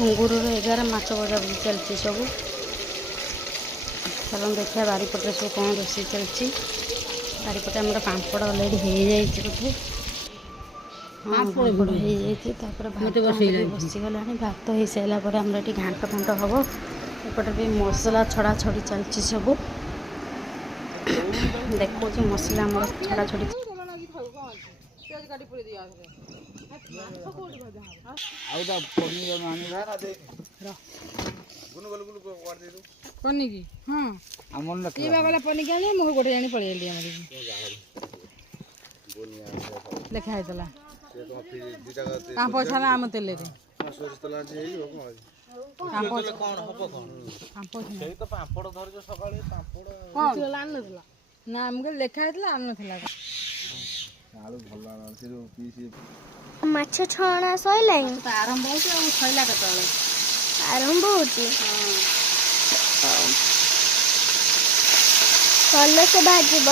टुंगुर 11 माछ भजा भजी चलती सब। चलो देखिए बारीपटे सब कौन रोषे चलती। बारीपटे आम पापड़ अलरेडी हो जाए बोधे। हाँ पापड़ हो जाए भात बसीगला भात हो सारापर आम घाट फांट हम एपटे भी मसला छड़ा छड़ी चलती सब। देखो मसला आम छड़ा छड़ी पनिकी हाँ ये बाबा पनिकी आने मुझे गोटे जानी पड़े लेखा होता कांप छाड़ा आम तेल ना आमको लेखा होता आम ना माछ छणा सैला आरंभ हो सैला के आरंभ हो से भाजब